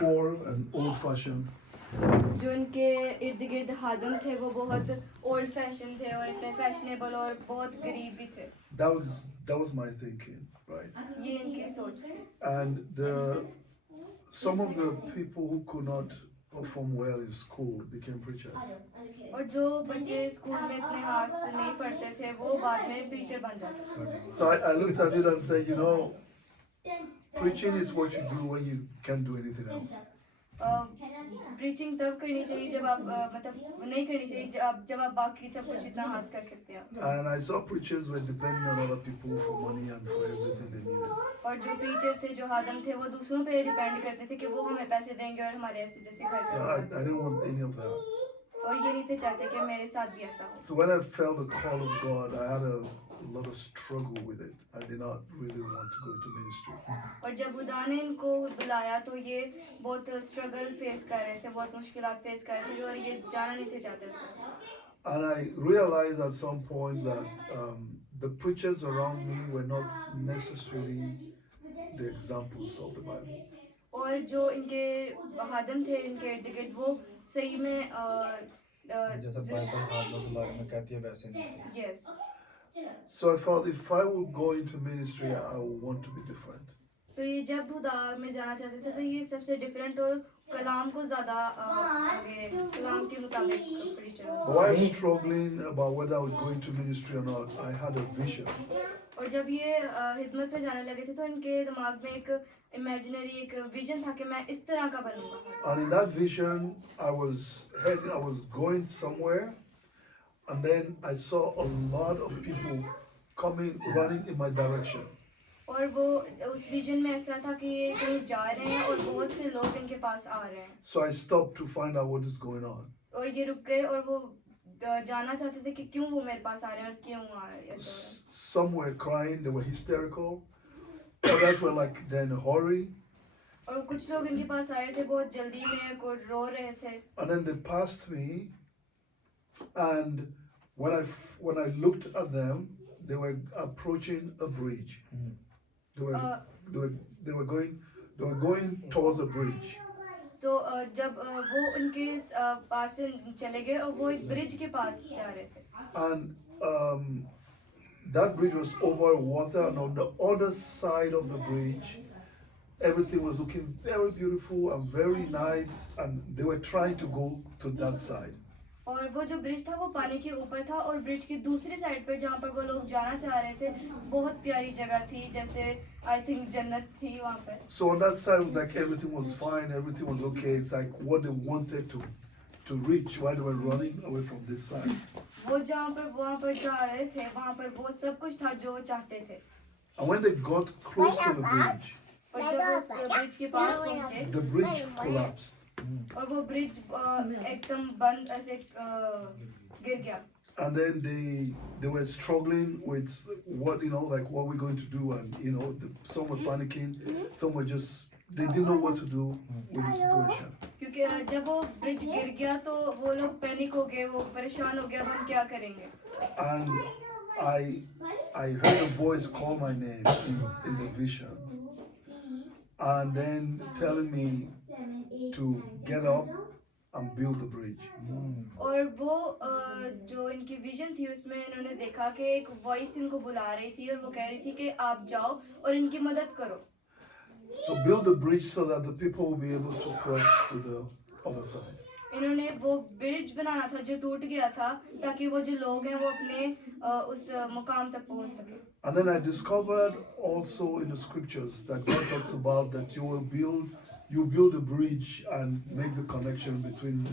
poor and old-fashioned. जो इनके इर्द गिर्द हादम थे वो बहुत ओल्ड फैशन थे और इतने फैशनेबल और बहुत गरीब भी थे. That was my thinking, right? ये इनकी सोच थी. And some of the people who could not perform well in school became preachers. और जो बच्चे स्कूल में इतने हाथ से नहीं पढ़ते थे वो बाद में प्रीचर बन जाते थे. So I looked at it and said, you know, preaching is what you do when you can't do anything else. Preaching तब करनी चाहिए जब आप मतलब नहीं करनी चाहिए जब आप बाकी सब कुछ इतना हासिल कर सकते हैं. And I saw preachers were depending on other people for money and for everything they needed. और जो प्रीचर थे जो हादम थे वो दूसरों पे डिपेंड करते थे कि वो हमें पैसे देंगे और हमारे ऐसे जैसे घर So I didn't want any of that. और ये नहीं थे चाहते कि मेरे साथ भी ऐसा हो. So when I felt the call of God, I had a lot of struggle with it. I did not really want to go into ministry. और जब खुदा ने इनको बुलाया तो ये बहुत स्ट्रगल फेस कर रहे थे, बहुत मुश्किलात फेस कर रहे थे और ये जाना नहीं थे चाहते उसको. And I realized at some point that the preachers around me were not necessarily the examples of the Bible. और जो इनके हादम थे इनके इर्द गिर्द वो सही में जैसा बाइबल हादमों के बारे में कहती है वैसे नहीं. Yes. So I felt if I would go into ministry, I would want to be different. तो ये जब खुदा में जाना चाहते थे तो ये सबसे डिफरेंट और कलाम को ज़्यादा आगे कलाम के मुताबिक preacher. While struggling about whether I would go into ministry or not, I had a vision. और जब ये हिदमत पे जाने लगे थे तो इनके दिमाग में एक इमेजिनरी एक विजन था कि मैं इस तरह का बनूंगा. And in that vision, I was going somewhere, and then I saw a lot of people running in my direction. और वो उस विजन में ऐसा था कि ये कहीं जा रहे हैं और बहुत से लोग इनके पास आ रहे हैं. So I stopped to find out what is going on. और ये रुक गए और वो जानना चाहते थे कि क्यों वो मेरे पास आ रहे हैं और क्यों आ रहे हैं. Some were crying, they were hysterical. Others were like they're in a hurry. और कुछ लोग इनके पास आए थे बहुत जल्दी में को रो रहे थे. And then they passed me, and when I looked at them, they were approaching a bridge. They were going towards a bridge. तो जब वो उनके पास से चले गए और वो एक ब्रिज के पास जा रहे थे. And that bridge was over water, and on the other side of the bridge, everything was looking very beautiful and very nice, and they were trying to go to that side. और वो जो ब्रिज था वो पानी के ऊपर था और ब्रिज की दूसरी साइड पे जहाँ पर वो लोग जाना चाह रहे थे बहुत प्यारी जगह थी जैसे आई थिंक जन्नत थी वहाँ पे. So on that side was like everything was fine, everything was okay. It's like what they wanted to reach while they were running away from this side. वो जहाँ पर वहाँ पर जा रहे थे वहाँ पर वो सब कुछ था जो वो चाहते थे. And when they got close to the bridge, और जब उस ब्रिज के पास पहुँचे the bridge collapsed. और वो ब्रिज एकदम बंद ऐसे गिर गया. And then they were struggling with what what we're going to do, and some were panicking, some were just they didn't know what to do with the situation. क्योंकि जब वो ब्रिज गिर गया तो वो लोग पैनिक हो गए, वो परेशान हो गया, हम क्या करेंगे. And I heard a voice call my name in the vision, and then telling me to get up and build the bridge. और वो जो इनकी विजन थी उसमें इन्होंने देखा कि एक वॉइस इनको बुला रही थी और वो कह रही थी कि आप जाओ और इनकी मदद करो. So build the bridge so that the people will be able to cross to the other side. इन्होंने वो ब्रिज बनाना था जो टूट गया था ताकि वो जो लोग हैं वो अपने उस मुकाम तक पहुंच सके. And then I discovered also in the scriptures that God talks about that you build a bridge and make the connection between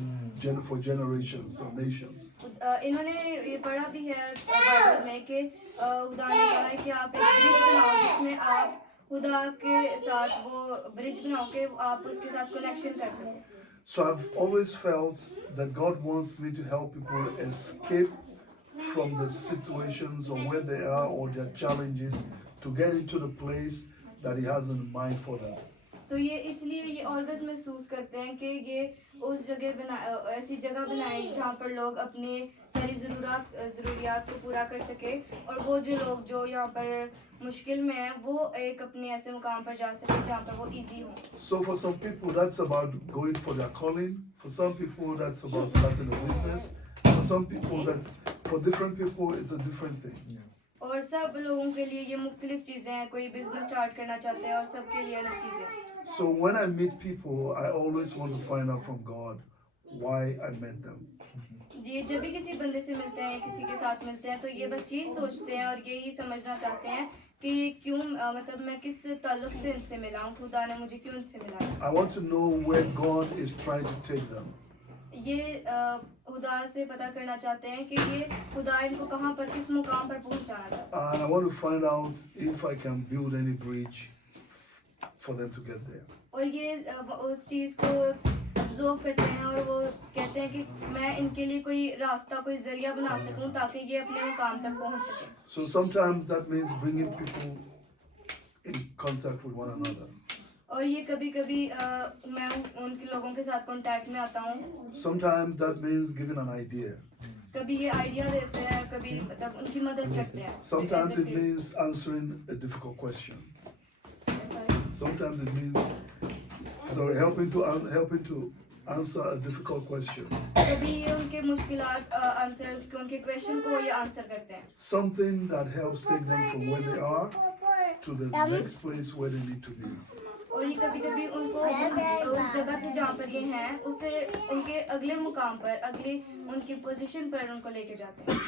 for generations or nations. इन्होंने ये पढ़ा भी है बाइबल में कि खुदा ने कहा है कि आप एक ब्रिज बनाओ जिसमें आप खुदा के साथ वो ब्रिज बनाओ कि आप उसके साथ कनेक्शन कर सको. So I've always felt that God wants me to help people escape from the situations or where they are or their challenges to get into the place that He has in mind for them. तो ये इसलिए ये ऑलवेज महसूस करते हैं कि ये उस जगह ऐसी जगह बनाए जहाँ पर लोग अपने सारी ज़रूरियात को पूरा कर सके और वो जो लोग जो यहाँ पर मुश्किल में है वो एक अपने ऐसे मुकाम पर जा सके जहाँ पर वो इजी हो. So for some people, that's about going for their calling. For some people, that's about starting a business. For some people, for different people, it's a different thing. और सब लोगों के लिए ये मुख्तलिफ चीज़ें हैं. कोई बिजनेस स्टार्ट करना चाहते हैं और सबके लिए अलग चीज़ें हैं. So when I meet people, I always want to find out from God why I met them. ये जब भी किसी बंदे से मिलते हैं, किसी के साथ मिलते हैं, तो ये बस यही सोचते हैं और यही समझना चाहते हैं कि क्यों मतलब मैं किस ताल्लुक से इनसे मिला हूँ, खुदा ने मुझे क्यों इनसे मिलाया. I want to know where God is trying to take them. ये खुदा से पता करना चाहते हैं कि ये खुदा इनको कहाँ पर किस मुकाम पर पहुँचाना चाहता है. And I want to find out if I can build any bridge for them to get there. और ये उस चीज़ को ऑब्जर्व करते हैं और वो कहते हैं कि मैं इनके लिए कोई रास्ता, कोई जरिया बना सकूं ताकि ये अपने मुकाम तक पहुंच सकें. So sometimes that means bringing people in contact with one another. और ये कभी-कभी मैं उनके लोगों के साथ कांटेक्ट में आता हूँ. Sometimes that means giving an idea. कभी ये आइडिया देते हैं, कभी मतलब उनकी मदद करते हैं. Sometimes it means answering a difficult question. Sometimes it means helping to answer a difficult question. कभी ये उनके मुश्किलात आंसर्स को, उनके क्वेश्चन को ये आंसर करते हैं. Something that helps take them from where they are to the next place where they need to be. और ये कभी-कभी उनको उस जगह से जहाँ पर ये हैं उससे उनके अगले मुकाम पर, अगली उनकी पोजीशन पर उनको लेके जाते हैं.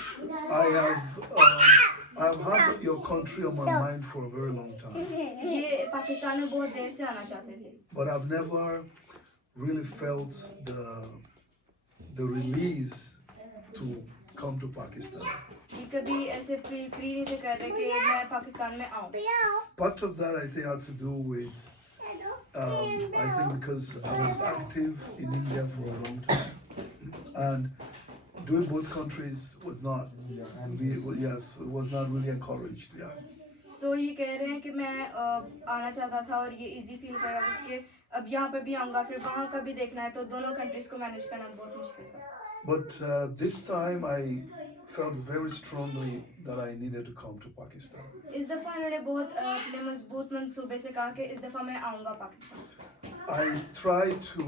I have had your country on my mind for a very long time. ये पाकिस्तान में बहुत देर से आना चाहते थे. But I've never really felt the release to come to Pakistan. ये कभी ऐसे फील फ्री नहीं थे कर रहे कि मैं पाकिस्तान में आऊँ. Part of that I think had to do with I think because I was active in India for a long time, and doing both countries was not it was not really encouraged. So ये कह रहे हैं कि मैं आना चाहता था और ये इजी फील कर रहा था कि अब यहाँ पर भी आऊँगा, फिर वहाँ का भी देखना है, तो दोनों कंट्रीज को मैनेज करना बहुत मुश्किल था. But this time I felt very strongly that I needed to come to Pakistan. इस दफ़ा इन्होंने बहुत अपने मजबूत मंसूबे से कहा कि इस दफ़ा मैं आऊँगा Pakistan. I tried to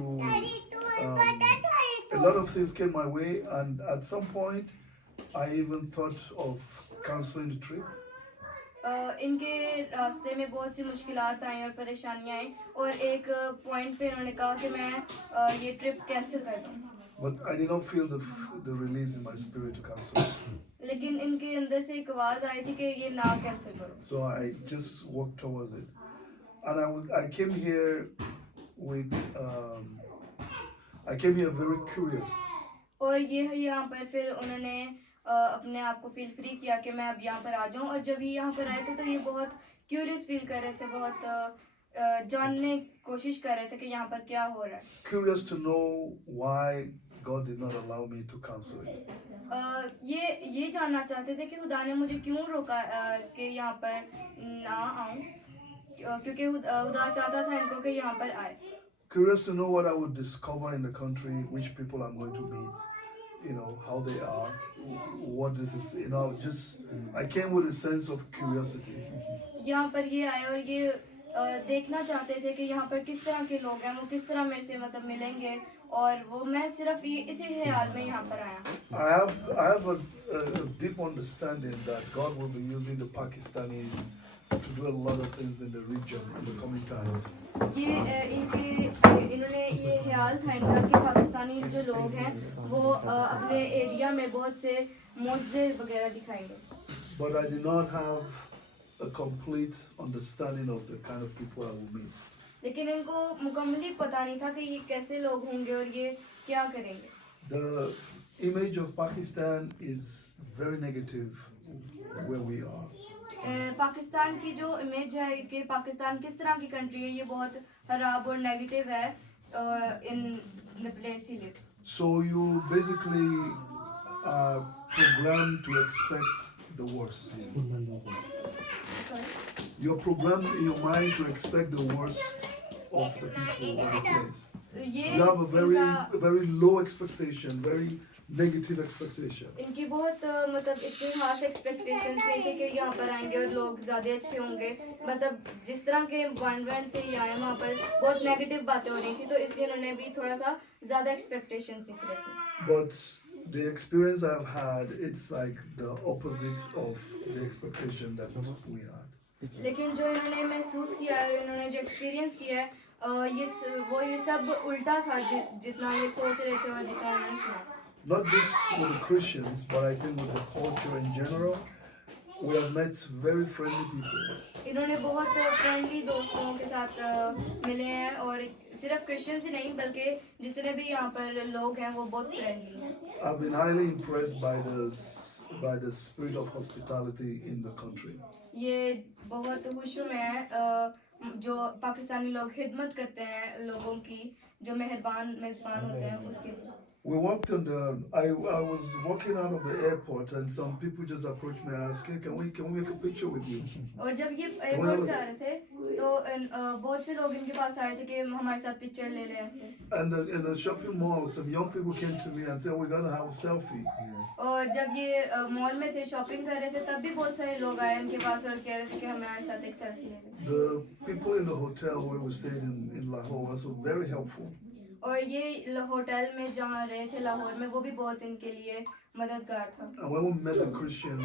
a lot of things came my way, and at some point I even thought of cancelling the trip. इनके रास्ते में बहुत सी मुश्किलात आई और परेशानियाँ आई और एक पॉइंट पे इन्होंने कहा कि मैं ये ट्रिप कैंसिल कर दूँ. But I did not feel the release in my spirit to cancel. लेकिन इनके अंदर से एक आवाज़ आई थी कि ये ना कैंसिल करो. So I just walked towards it, and I came here with I came here very curious. और ये यहाँ पर फिर उन्होंने अपने आप को फील फ्री किया कि मैं अब यहाँ पर आ जाऊँ. और जब ये यहाँ पर आए थे तो ये बहुत क्यूरियस फील कर रहे थे, बहुत जानने की कोशिश कर रहे थे कि यहाँ पर क्या हो रहा है. Curious to know why God did not allow me to cancel it. ये जानना चाहते थे कि खुदा ने मुझे क्यों रोका कि यहाँ पर ना आऊँ, क्योंकि खुदा चाहता था इनको कि यहाँ पर आए. Curious to know what I would discover in the country, which people I'm going to meet, how they are, what this is, just I came with a sense of curiosity. यहाँ पर ये आए और ये देखना चाहते थे कि यहाँ पर किस तरह के लोग हैं, वो किस तरह मेरे से मतलब मिलेंगे, और वो मैं सिर्फ ये इसी ख्याल में यहाँ पर आया. I have a deep understanding that God will be using the Pakistanis to do a lot of things in the region in the coming times. इन्होंने ये ख्याल था इनका कि पाकिस्तानी जो लोग हैं वो अपने एरिया में बहुत से मुआज़े वगैरह दिखाएंगे. But I did not have a complete understanding of the kind of people I will meet. लेकिन इनको मुकम्मली पता नहीं था कि ये कैसे लोग होंगे और ये क्या करेंगे. The image of Pakistan is very negative where we are. Pakistan की जो इमेज है कि पाकिस्तान किस तरह की कंट्री है, ये बहुत खराब और नेगेटिव है in the place he lives. So you basically are programmed to expect the worst. You're programmed in your mind to expect the worst of the people or the place. You have a very low expectation, very negative expectation. इनकी बहुत मतलब इतनी खास एक्सपेक्टेशंस नहीं थी कि यहाँ पर आएंगे और लोग ज़्यादा अच्छे होंगे। मतलब जिस तरह के वन से ही आए वहाँ पर बहुत नेगेटिव बातें हो रही थी, तो इसलिए उन्होंने भी थोड़ा सा ज़्यादा एक्सपेक्टेशंस नहीं रखी। But the experience I've had, it's like the opposite of the expectation that we had. लेकिन जो इन्होंने महसूस किया है, इन्होंने जो एक्सपीरियंस किया है, ये सब उल्टा था जितना ये सोच रहे थे और जितना उन्होंने सुना। Not just with the Christians, but I think with the culture in general, we have met very friendly people. इन्होंने बहुत फ्रेंडली दोस्तों के साथ मिले हैं, और सिर्फ क्रिश्चियंस ही नहीं बल्कि जितने भी यहाँ पर लोग हैं वो बहुत फ्रेंडली हैं। I've been highly impressed by the spirit of hospitality in the country. ये बहुत खुश हूँ मैं जो पाकिस्तानी लोग खिदमत करते हैं लोगों की, जो मेहरबान मेज़बान होते हैं उसके लिए। We walked on the. I was walking out of the airport, and some people just approached me and asked, "Hey, can we make a picture with you?" और जब ये एयरपोर्ट से आ रहे थे तो बहुत से लोग इनके पास आए थे कि हमारे साथ पिक्चर ले लें ऐसे। And in the shopping mall, some young people came to me and said, "We're gonna have a selfie." और जब ये मॉल में थे शॉपिंग कर रहे थे तब भी बहुत सारे लोग आए इनके पास और कह रहे थे कि हमारे साथ एक सेल्फी ले लें। The people in the hotel where we stayed in Lahore were so very helpful. और ये होटल में जहाँ रहे थे लाहौर में, वो भी बहुत इनके लिए मददगार था। And when we met the Christians,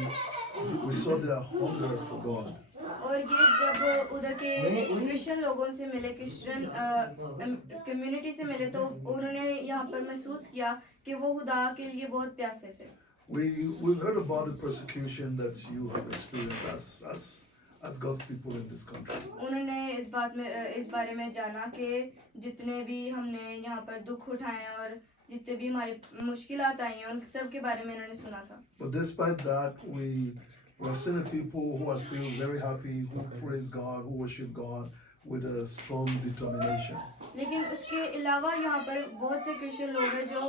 we saw their hunger for God. और ये जब उधर के क्रिश्चियन लोगों से मिले, क्रिश्चियन कम्युनिटी से मिले, तो उन्होंने यहाँ पर महसूस किया कि वो खुदा के लिए बहुत प्यासे थे। We've heard about the persecution that you have experienced as God's people in this country. उन्होंने इस बारे में जाना कि जितने भी हमने यहाँ पर दुख उठाए हैं और जितने भी हमारी मुश्किलात आई हैं उन सब के बारे में उन्होंने सुना था। But despite that, we have seen people who are still very happy, who praise God, who worship God with a strong determination. लेकिन उसके अलावा यहाँ पर बहुत से क्रिश्चियन लोग हैं जो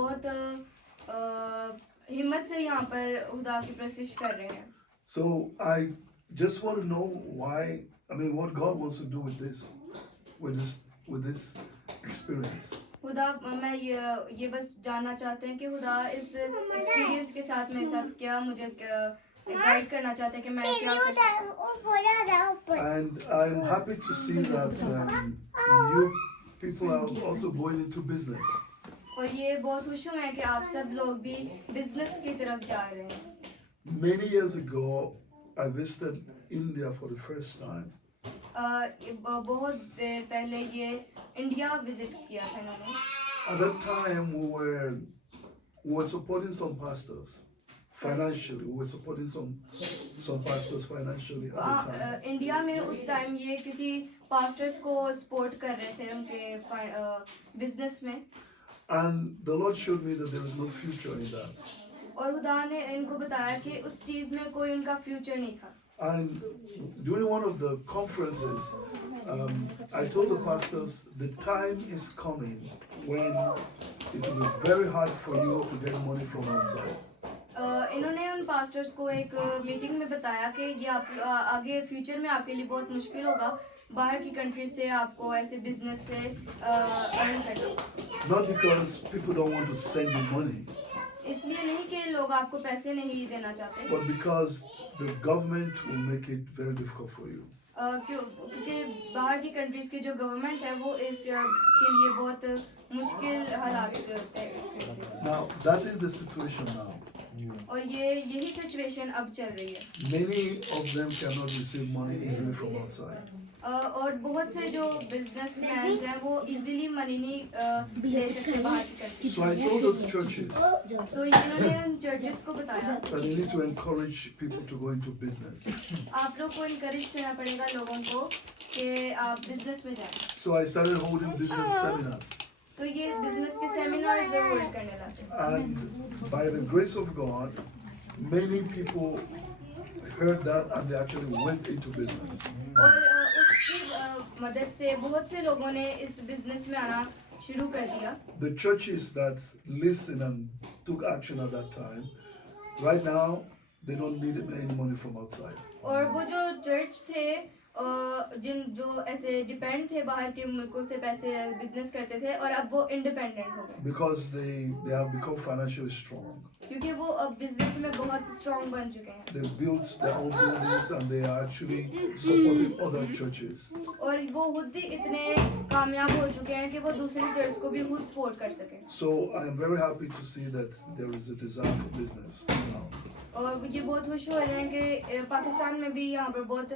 बहुत हिम्मत से यहाँ पर खुदा की प्रस्तुति कर रहे हैं। So I just want to know what God wants to do with this experience. खुदा मैं ये बस जानना चाहते हैं कि खुदा इस एक्सपीरियंस के साथ मेरे साथ क्या मुझे गाइड करना चाहते हैं कि मैं क्या कर सकूं। And I'm happy to see that you people are also going into business. और ये बहुत खुश हूँ मैं कि आप सब लोग भी बिजनेस की तरफ जा रहे हैं। Many years ago, I visited India for the first time. बहुत देर पहले ये इंडिया विजिट किया था इन्होंने। At that time, we were supporting some pastors financially. We were supporting some pastors financially at the time. India में उस टाइम ये किसी पास्टर्स को सपोर्ट कर रहे थे उनके बिजनेस में। And the Lord showed me that there is no future in that. और खुदा ने इनको बताया कि उस चीज में कोई उनका फ्यूचर नहीं था। And during one of the conferences, I told the pastors, the time is coming when it will be very hard for you to get money from outside. इन्होंने उन पास्टर्स को एक मीटिंग में बताया कि ये आगे फ्यूचर में आपके लिए बहुत मुश्किल होगा बाहर की कंट्री से आपको ऐसे बिजनेस से अर्न करना। Not because people don't want to send you money, इसलिए नहीं कि लोग आपको पैसे नहीं देना चाहते, but because the government will make it very difficult for you. क्योंकि बाहर की कंट्रीज की जो गवर्नमेंट है वो इस के लिए बहुत मुश्किल हालात होते हैं। Now that is the situation now. और यही सिचुएशन अब चल रही है। Many of them cannot receive money easily from outside. और बहुत से जो बिजनेसमैन हैं वो इजीली मनी नहीं ले सकते बाहर की country. So I told those churches तो इन्होंने उन चर्चेस को बताया that they need to encourage people to go into business. आप लोग को इनकरेज करना पड़ेगा लोगों को कि आप बिजनेस में जाएं। So I started holding business seminars. तो ये बिजनेस के सेमिनार्स होल्ड करने लगे। And by the grace of God, many people heard that and they actually went into business. और उसकी मदद से बहुत से लोगों ने इस बिजनेस में आना शुरू कर दिया। The churches that listened and took action at that time, right now, they don't need any money from outside. और वो जो चर्च थे जिन जो ऐसे डिपेंड थे बाहर के मुल्कों से पैसे बिजनेस करते थे और अब वो इंडिपेंडेंट हो गए because they have become financially strong. क्योंकि वो अब बिजनेस में बहुत स्ट्रांग बन चुके हैं They've built their own buildings and they are actually supporting other churches. और वो खुद ही इतने कामयाब हो चुके हैं कि वो दूसरी चर्च को भी खुद सपोर्ट कर सकें So I am very happy to see that there is a desire for business now. और ये बहुत खुश हो रहे हैं कि पाकिस्तान में भी यहाँ पर बहुत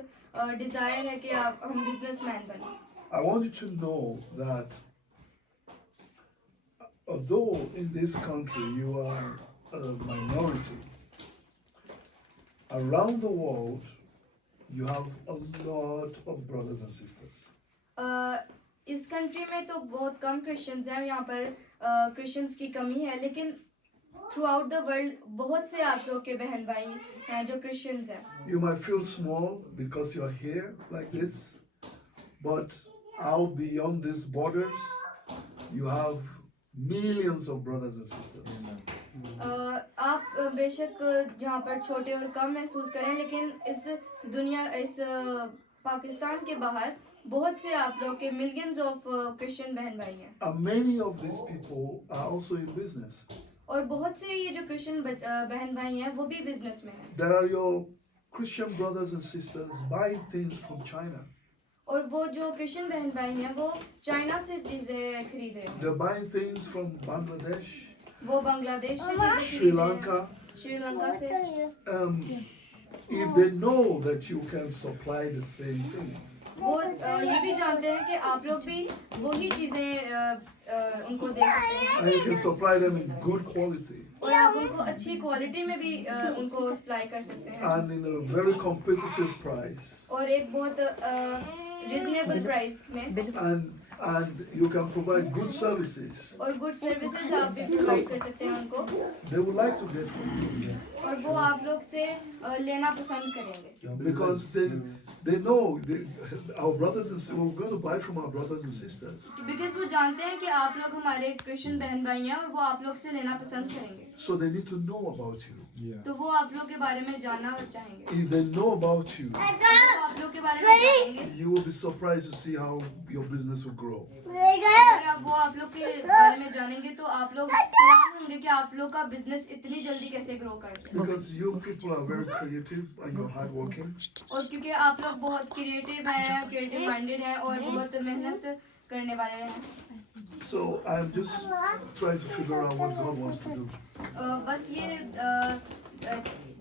डिजायर है कि आप हम बिजनेसमैन बने I want you to know that although in this country you are a minority, around the world you have a lot of brothers and sisters. इस कंट्री में तो बहुत कम क्रिश्चियंस हैं यहाँ पर क्रिश्चियंस की कमी है लेकिन थ्रू आउट द वर्ल्ड बहुत से आप लोग के बहन भाई हैं जो क्रिश्चियंस हैं You might feel small because you are here like this, but out beyond these borders, you have millions of brothers and sisters. आप बेशक यहाँ पर छोटे और कम महसूस करें लेकिन इस पाकिस्तान के बाहर बहुत से आप लोग के मिलियंस ऑफ क्रिश्चियन बहन भाई हैं And many of these people are also in business. और बहुत से ये जो क्रिश्चियन बहन भाई हैं वो भी बिजनेस में हैं There are your Christian brothers and sisters buying things from China. और वो जो क्रिश्चियन बहन भाई हैं वो चाइना से चीजें खरीद रहे हैं They're buying things from Bangladesh, वो बांग्लादेश से चीजें Sri खरीद रहे Lanka. हैं श्रीलंका से If they know that you can supply the same things, वो ये भी जानते हैं कि आप लोग भी वही चीजें उनको दे सकते हैं and you can supply them in good quality और आप उनको अच्छी क्वालिटी में भी उनको सप्लाई कर सकते हैं and in a very competitive price, और एक बहुत रिजनेबल प्राइस में and you can provide good services, और गुड सर्विसेज आप भी प्रोवाइड कर सकते हैं उनको they would like to get from you और वो आप लोग से लेना पसंद करेंगे because they know our brothers and sisters, we're going to buy from our brothers and sisters. Because वो जानते हैं कि आप लोग हमारे क्रिश्चियन बहन भाई हैं और वो आप लोग से लेना पसंद करेंगे So they need to know about you. तो वो आप लोग के बारे में जानना चाहेंगे If they know about you, तो वो आप लोग के बारे में जानेंगे you will be surprised to see how your business will grow. अगर आप लोग के बारे में जानेंगे तो आप लोग हैरान होंगे कि आप लोग का बिजनेस इतनी जल्दी कैसे ग्रो कर जाए Because you people are very creative and you're hardworking. और क्योंकि आप लोग बहुत क्रिएटिव हैं क्रिएटिव माइंडेड हैं और बहुत मेहनत करने वाले हैं So I'm just trying to figure out what God wants to do. बस ये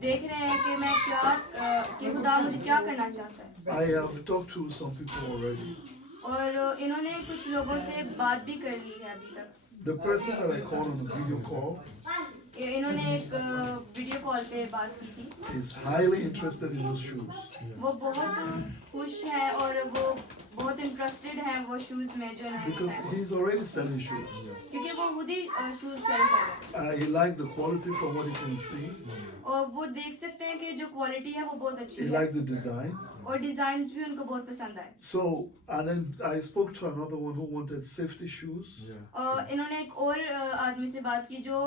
देख रहे हैं कि मैं क्या कि खुदा मुझे क्या करना चाहता है I have talked to some people already. और इन्होंने कुछ लोगों से बात भी कर ली है अभी तक The person that I called on the video call इन्होंने एक वीडियो कॉल पे बात की थी is highly interested in those shoes. वो बहुत खुश हैं और वो बहुत इंटरेस्टेड हैं वो शूज में जो इन्होंने Because दिखाए। he's already selling shoes. क्योंकि वो खुद ही शूज सेल कर रहे हैं He likes the quality from what he can see. और वो देख सकते हैं कि जो क्वालिटी है वो बहुत अच्छी He है likes the designs. और डिजाइन्स भी उनको बहुत पसंद आए So, and then I spoke to another one who wanted safety shoes. इन्होंने एक और आदमी से बात की जो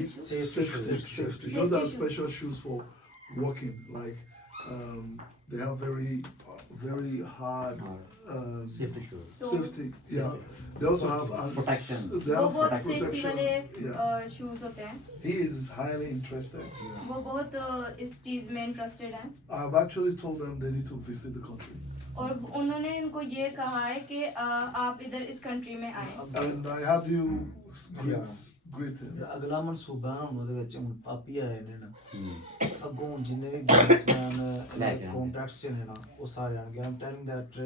Safety. Those are special shoes for walking. Like they have very hard Safety shoes. safety. Yeah. They also have Protection. They वो have बहुत सेफ्टी protection. वाले Yeah. शूज होते हैं He is highly interested. वो बहुत इस चीज में इंटरेस्टेड हैं I've actually told them they need to visit the country. और उन्होंने इनको ये कहा है कि आप इधर इस कंट्री में आए And I have you greet him. ਅਗਲਾ ਮਨਸੂਬਾ ਨਾ ਉਹਦੇ ਵਿੱਚ ਹੁਣ ਪਾਪੀ ਆਏ ਨੇ ਨਾ ਅੱਗੋਂ ਜਿੰਨੇ ਵੀ ਬਿਜ਼ਨਸਮੈਨ ਕੰਟੈਕਟਸ ਨੇ ਨਾ ਉਹ ਸਾਰੇ ਆਣਗੇ I'm telling that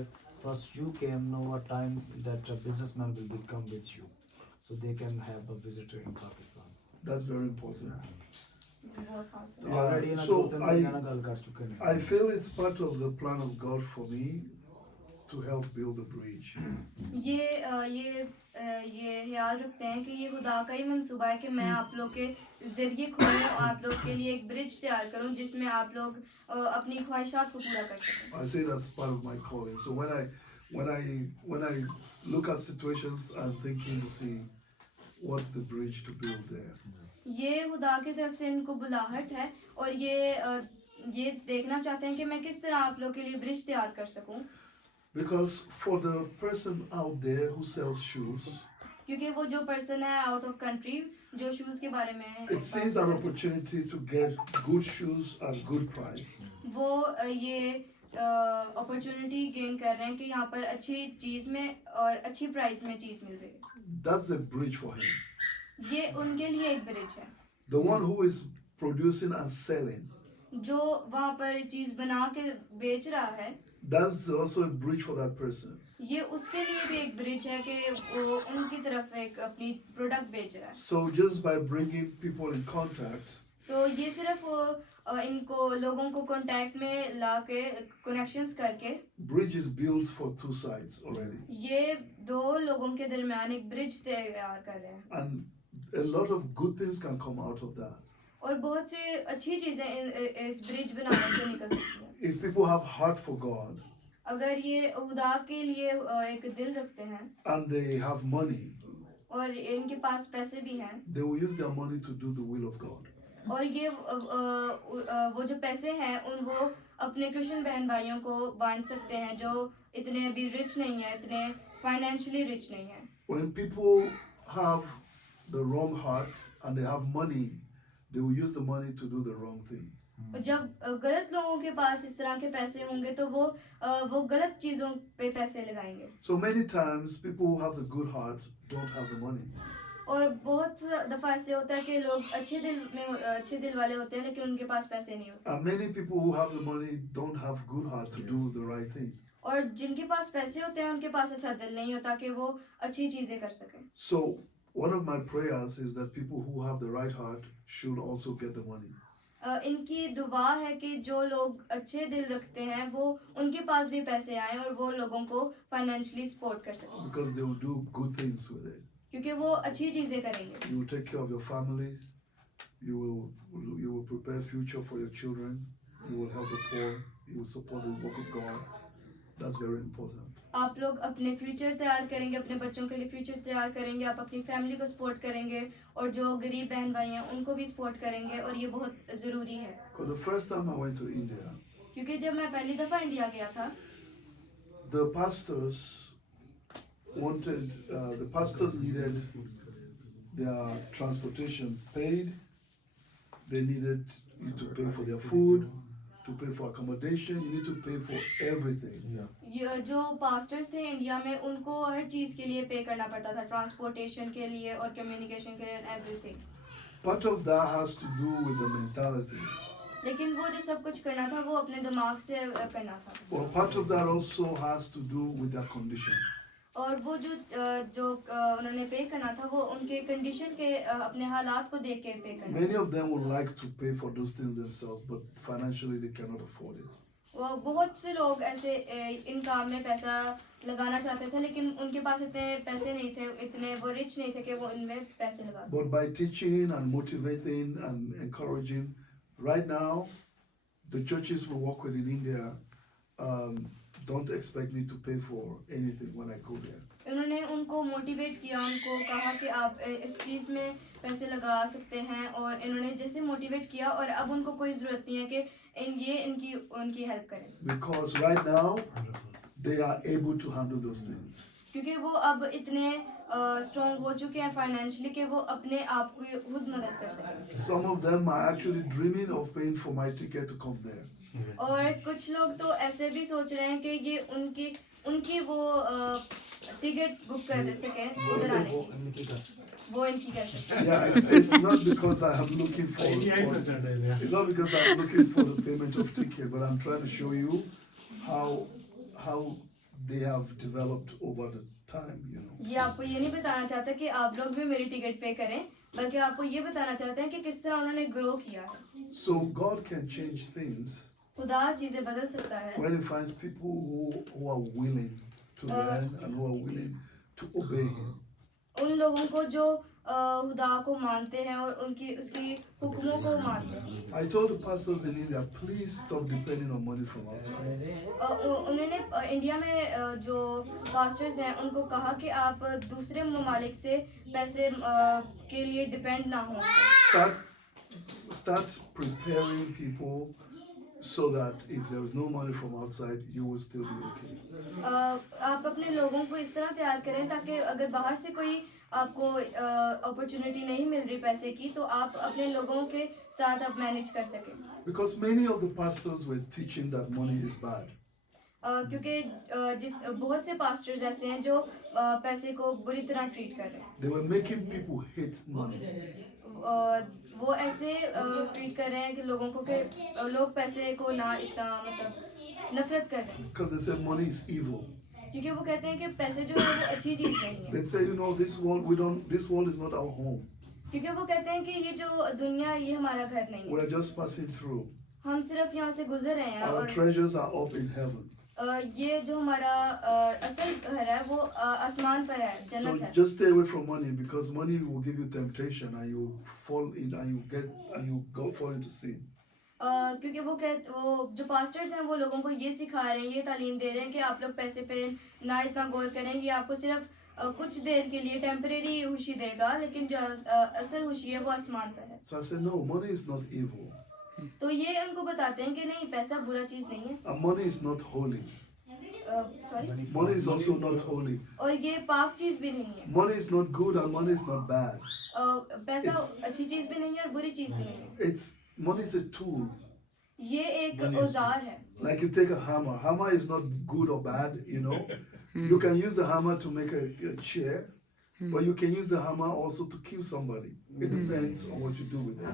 first you came no a time that a businessman will become with you so they can have a visitor in Pakistan That's very important. बहुत खास है। Yeah, ਆਲਰੇਡੀ ਇਹਨਾਂ so ਦੋ ਤਿੰਨ ਬੰਦਿਆਂ ਨਾਲ ਗੱਲ ਕਰ ਚੁੱਕੇ ਨੇ I feel it's part of the plan of God for me to help build a bridge. ये ख्याल रखते हैं कि ये खुदा का ही मंसूबा है कि मैं आप लोग के जरिए खोलूं आप लोग के लिए एक ब्रिज तैयार करूं जिसमें आप लोग अपनी ख्वाहिशात को पूरा कर सकें I say that's part of my calling. So when I look at situations, I'm thinking to see what's the bridge to build there. ये खुदा की तरफ से इनको बुलाहट है और ये ये देखना चाहते हैं कि मैं किस तरह आप लोग के लिए ब्रिज तैयार कर सकूं, Because for the person out there who sells shoes, क्योंकि वो जो पर्सन है आउट ऑफ कंट्री जो शूज के बारे में it sees an opportunity to get good shoes at good price. वो ये अपॉर्चुनिटी गेन कर रहे हैं कि यहाँ पर अच्छी चीज में और अच्छी प्राइस में चीज मिल रही है। That's a bridge for him. ये उनके लिए एक ब्रिज है। The one who is producing and selling, जो वहाँ पर चीज बना के बेच रहा है, that's also a bridge for that person. ये उसके लिए भी एक ब्रिज है कि वो उनकी तरफ एक अपनी प्रोडक्ट बेच रहा है। So just by bringing people in contact, तो ये सिर्फ इनको लोगों को कांटेक्ट में लाके कनेक्शंस करके bridge is built for two sides already. ये दो लोगों के दरमियान एक ब्रिज तैयार कर रहे हैं And a lot of good things can come out of that. और बहुत सी अच्छी चीजें इस ब्रिज बनाने से निकल सकती हैं। If people have heart for God अगर ये खुदा के लिए एक दिल रखते हैं and they have money, और इनके पास पैसे भी हैं they will use their money to do the will of God. और ये वो जो पैसे हैं उन वो अपने क्रिश्चियन बहन भाइयों को बांट सकते हैं जो इतने अभी रिच नहीं है, इतने फाइनेंशियली रिच नहीं है। When people have the wrong heart and they have money, they will use the money to do the wrong thing. और जब गलत लोगों के पास इस तरह के पैसे होंगे तो वो गलत चीजों पे पैसे लगाएंगे। So many times people who have the good heart don't have the money. और बहुत दफा ऐसे होता है कि लोग अच्छे दिल वाले होते हैं लेकिन उनके पास पैसे नहीं होते। And many people who have the money don't have good heart to do the right thing. और जिनके पास पैसे होते हैं उनके पास अच्छा दिल नहीं होता कि वो अच्छी चीजें कर सकें। So one of my prayers is that people who have the right heart should also get the money. इनकी दुआ है कि जो लोग अच्छे दिल रखते हैं वो उनके पास भी पैसे आए और वो लोगों को फाइनेंशियली सपोर्ट कर सकें Because they will do good things with it. क्योंकि वो अच्छी चीजें करेंगे। You will take care of your families. You will prepare future for your children. You will help the poor. You will support the work of God. That's very important. आप लोग अपने फ्यूचर तैयार करेंगे, अपने बच्चों के लिए फ्यूचर तैयार करेंगे, आप अपनी फैमिली को सपोर्ट करेंगे और जो गरीब बहन भाई हैं उनको भी सपोर्ट करेंगे और ये बहुत ज़रूरी है। Because the first time I went to India, क्योंकि जब मैं पहली दफ़ा इंडिया गया था the pastors needed their transportation paid. They needed you to pay for their food, to pay for accommodation. You need to pay for everything. ये जो पास्टर्स थे इंडिया में उनको हर चीज़ के लिए पे करना पड़ता था, ट्रांसपोर्टेशन के लिए और कम्युनिकेशन के लिए, everything. Part of that has to do with the mentality. लेकिन वो जो सब कुछ करना था वो अपने दिमाग से करना था Well, part of that also has to do with their condition. और वो जो उन्होंने पे करना था वो उनके कंडीशन के अपने हालात को देख के पे करना। Many of them would like to pay for those things themselves, but financially they cannot afford it. वो बहुत से लोग ऐसे इन काम में पैसा लगाना चाहते थे लेकिन उनके पास इतने पैसे नहीं थे, इतने वो रिच नहीं थे कि वो इनमें पैसे लगा सकें। But by teaching and motivating and encouraging, right now, the churches we work with in India don't expect me to pay for anything when I go there. उन्होंने उनको मोटिवेट किया, उनको कहा कि आप इस चीज़ में पैसे लगा सकते हैं और इन्होंने जैसे मोटिवेट किया और अब उनको कोई ज़रूरत नहीं है कि उनकी हेल्प करें Because right now they are able to handle those things. क्योंकि वो अब इतने स्ट्रॉन्ग हो चुके हैं फाइनेंशियली कि वो अपने आप को खुद मदद कर सकें। Some of them are actually dreaming of paying for my ticket to come there. और कुछ लोग तो ऐसे भी सोच रहे हैं कि ये उनकी वो टिकट बुक कर सकें उधर आने की, वो इनकी कर सकें। Yeah, it's not because I am looking for it's not because I'm looking for the payment of ticket, but I'm trying to show you how they have developed over the time, you know. ये आपको ये नहीं बताना चाहता कि आप लोग भी मेरी टिकट पे करें, बल्कि आपको ये बताना चाहते हैं कि किस तरह उन्होंने ग्रो किया है। So God can change things खुदा चीजें बदल सकता है when He finds people who are willing to learn and who are willing to obey Him. उन लोगों को जो खुदा को मानते हैं और उसकी हुक्मों को मानते हैं। I told the pastors in India, please stop depending on money from outside. उन्होंने इंडिया में जो पास्टर्स हैं उनको कहा कि आप दूसरे ममालिक से पैसे के लिए डिपेंड ना हो। Start preparing people. so that if there is no money from outside, you will still be okay. आप अपने लोगों को इस तरह तैयार करें ताकि अगर बाहर से कोई आपको अपॉर्चुनिटी नहीं मिल रही पैसे की तो आप अपने लोगों के साथ आप मैनेज कर सकें Because many of the pastors were teaching that money is bad. क्योंकि बहुत से पास्टर्स ऐसे हैं जो पैसे को बुरी तरह ट्रीट कर रहे हैं They were making people hate money. वो ऐसे ट्रीट कर रहे हैं कि लोगों को कि लोग पैसे को ना इतना मतलब नफरत कर रहे हैं Because they say money is evil. क्योंकि वो कहते हैं कि पैसे जो है वो अच्छी चीज नहीं है They say, you know, this world is not our home. क्योंकि वो कहते हैं कि ये जो दुनिया ये हमारा घर नहीं We है are just passing through. हम सिर्फ यहाँ से गुजर रहे हैं Our और treasures are up in heaven. ये जो हमारा असल घर है वो आसमान पर है So जन्नत है just stay away from money because money will give you temptation and you fall in and you go fall into sin. क्योंकि वो जो पास्टर्स हैं वो लोगों को ये सिखा रहे हैं ये तालीम दे रहे हैं कि आप लोग पैसे पे ना इतना गौर करें ये आपको सिर्फ कुछ देर के लिए टेम्परेरी खुशी देगा लेकिन जो असल खुशी है वो आसमान पर है So I said, no, money is not evil. तो ये उनको बताते हैं कि नहीं पैसा बुरा चीज नहीं है And money is not holy. Sorry Money is also not holy. और ये पाक चीज भी नहीं है Money is not good and money is not bad. पैसा अच्छी चीज भी नहीं है और बुरी चीज भी नहीं है Money is a tool. ये एक औजार है Like you take a hammer. Hammer is not good or bad, you know. You can use the hammer to make a chair, but you can use the hammer also to kill somebody. It depends on what you do with it.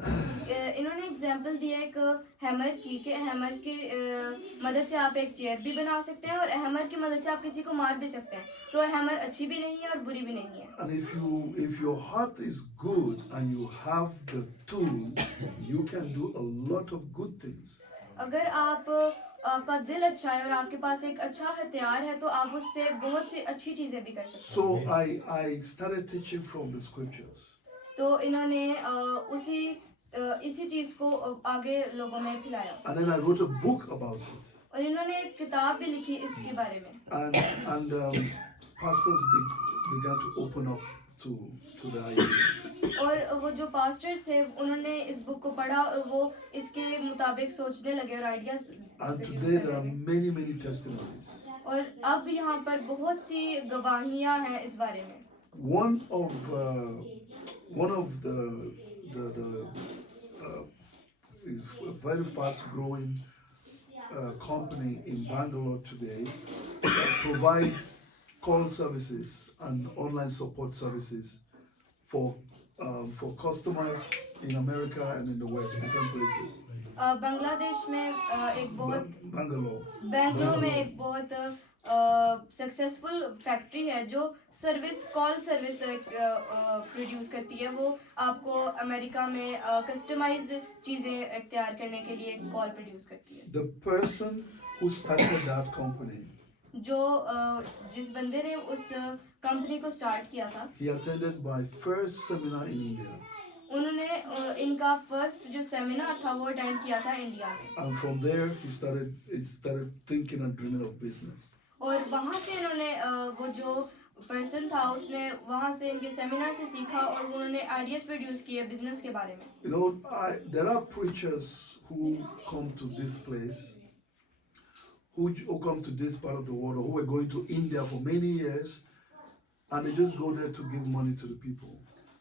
इन्होंने एग्जाम्पल दिया एक हैमर की कि हैमर की मदद से आप एक चेयर भी बना सकते हैं और हैमर की मदद से आप किसी को मार भी सकते हैं तो हैमर अच्छी भी नहीं है और बुरी भी नहीं है And if your heart is good and you have the tools, you can do a lot of good things. अगर आपका दिल अच्छा है और आपके पास एक अच्छा हथियार है तो आप उससे बहुत सी अच्छी चीजें भी कर सकते हैं So I started teaching from the scriptures. तो इन्होंने इसी चीज को आगे लोगों में फैलाया And then I wrote a book about it. और इन्होंने एक किताब भी लिखी इसके बारे में And pastors began to open up to the idea. और वो जो पास्टर्स थे उन्होंने इस बुक को पढ़ा और वो इसके मुताबिक सोचने लगे और ideas And today there are many testimonies. और अब यहाँ पर बहुत सी गवाहियाँ हैं इस बारे में One of the is a very fast growing company in Bangalore today that provides call services and online support services for customers in America and in the West, different places. Bangladesh में एक बहुत Bangalore. बेंगलुरु में एक बहुत सक्सेसफुल फैक्ट्री है जो call service produce करती है वो आपको अमेरिका में कस्टमाइज चीजें तैयार करने के लिए कॉल प्रोड्यूस करती है The person who started that company, जो जिस बंदे ने उस कंपनी को स्टार्ट किया था he attended my first seminar in India. उन्होंने इनका फर्स्ट जो सेमिनार था वो अटेंड किया था इंडिया में And from there, he started thinking and dreaming of business. और वहाँ से इन्होंने वो जो पर्सन था उसने वहाँ से इनके सेमिनार से सीखा और उन्होंने आइडियाज प्रोड्यूस किए बिजनेस के बारे में You know, there are preachers who come to this place, who come to this part of the world, or who were going to India for many years, and they just go there to give money to the people.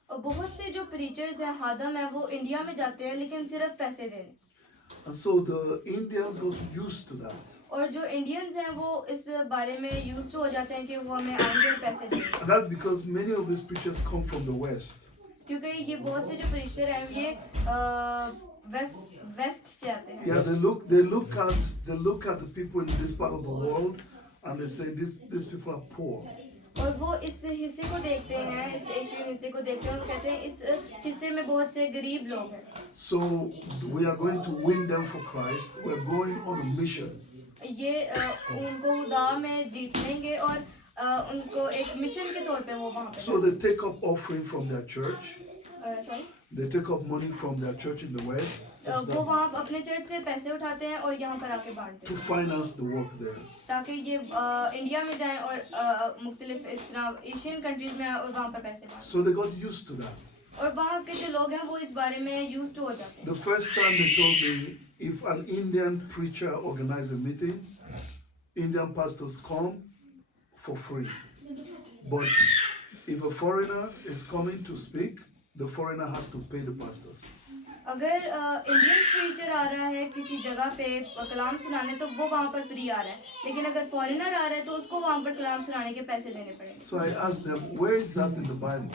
और बहुत से जो प्रीचर्स हैं हादम है वो इंडिया में जाते हैं लेकिन सिर्फ पैसे देने And so the Indians got used to that. और जो इंडियंस हैं वो इस बारे में यूज्ड हो जाते हैं कि वो हमें आएंगे और पैसे देंगे And that's because many of these preachers come from the West. क्योंकि ये बहुत से जो प्रीचर हैं ये वेस्ट से आते हैं Yeah, they look at the people in this part of the world, and they say these people are poor. और वो इस हिस्से को देखते हैं इस एशियन हिस्से को देखते हैं और वो कहते हैं इस हिस्से में बहुत से गरीब लोग हैं So we are going to win them for Christ. We're going on a mission. ये उनको खुदा में जीत लेंगे और उनको एक मिशन के तौर पे वो वहाँ पे So they take up offering from their church. Sorry They take up money from their church in the West वो वहाँ अपने चर्च से पैसे उठाते हैं और यहाँ पर आके बांटते to हैं finance the work there. ताकि ये इंडिया में जाएं और मुख्तलिफ इस तरह एशियन कंट्रीज में आएं और वहाँ पर पैसे बांटें So they got used to that. और वहाँ के जो लोग हैं वो इस बारे में यूज्ड हो जाते हैं. The first time they told me if an Indian preacher organizes a meeting, Indian pastors come for free. But if a foreigner is coming to speak, the foreigner has to pay the pastors. अगर Indian preacher आ रहा है किसी जगह पे कलाम सुनाने तो वो वहाँ पर फ्री आ रहा है, लेकिन अगर फॉरेनर आ रहा है तो उसको वहाँ पर कलाम सुनाने के पैसे देने पड़ेंगे. So I asked them, where is that in the Bible?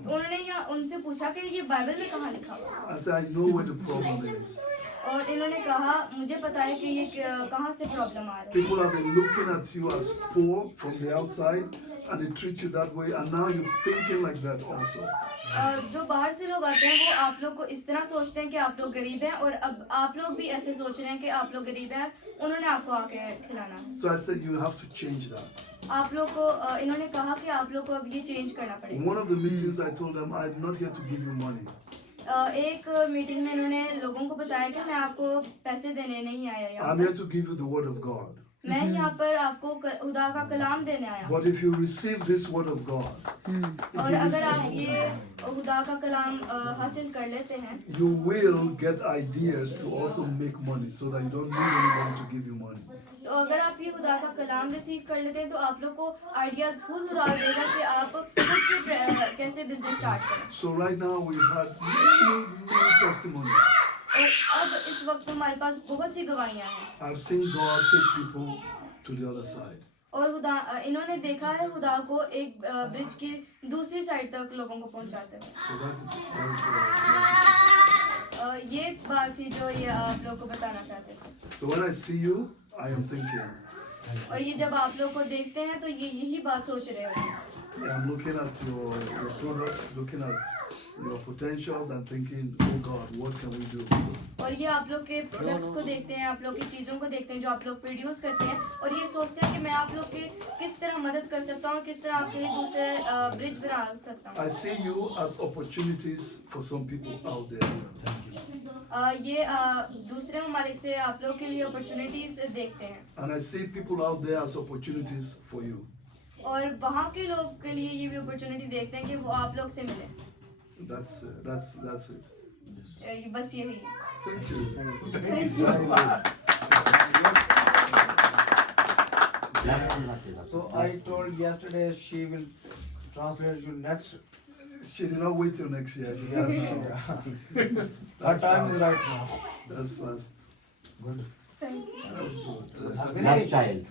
उन्होंने यहाँ उनसे पूछा कि ये बाइबल में कहाँ लिखा हुआ है. I said, I know where the problem is. और इन्होंने कहा मुझे पता है कि ये कहाँ से प्रॉब्लम आ रहा है. People have been looking at you as poor from the outside and they treat you that way, and now you're thinking like that also. जो बाहर से लोग आते हैं वो आप लोग को इस तरह सोचते हैं कि आप लोग गरीब हैं, और अब आप लोग भी ऐसे सोच रहे हैं कि आप लोग गरीब हैं, उन्होंने आपको आके खिलाना है. So I said, you have to change that. आप लोग को इन्होंने कहा कि आप लोग को अब ये चेंज करना In पड़ेगा. one of the meetings, I told them, I'm not here to give you money. एक मीटिंग में इन्होंने लोगों को बताया कि मैं आपको पैसे देने नहीं आया यहाँ I'm पर. here to give you the word of God. मैं यहाँ पर आपको खुदा का कलाम देने आया हूँ. But if you receive this word of God, और अगर आप ये खुदा का कलाम हासिल कर लेते हैं you will get ideas to also make money so that you don't need anybody to give you money. तो अगर आप ये खुदा का कलाम रिसीव कर लेते हैं तो आप लोग को आइडियाज खुद खुदा देगा कि आप खुद से कैसे बिजनेस स्टार्ट करें. So right now we had many testimonies. और अब इस वक्त हमारे पास बहुत सी गवाहियाँ हैं. I've seen God take people to the other side. और खुदा इन्होंने देखा है खुदा को एक ब्रिज की दूसरी साइड तक लोगों को पहुंचाते हुए. So that is what I ये बात थी जो ये आप लोग को बताना चाहते थे. So when I see you, I am thinking, और ये जब आप लोग को देखते हैं तो ये यही बात सोच रहे होते हैं. I'm looking at your products, looking at your potentials and thinking, oh God, what can we do? और ये आप लोग के प्रोडक्ट्स को देखते हैं, आप लोग की चीज़ों को देखते हैं जो आप लोग प्रोड्यूस करते हैं, और ये सोचते हैं कि मैं आप लोग की किस तरह मदद कर सकता हूँ, किस तरह आपके लिए दूसरे ब्रिज बना सकता हूँ. I see you as opportunities for some people out there. ये दूसरे ममालिक से आप लोग के लिए अपॉर्चुनिटीज देखते हैं, And I see people out there as opportunities for you. और वहाँ के लोग के लिए ये भी अपॉर्चुनिटी देखते हैं कि वो आप लोग से मिले. That's it. बस यही. Thank you. So I told yesterday she will translate you next. She did not wait till next year. She started now. Our time is right now. That's fast. Good. Thank you. That's good. Agree? Last child.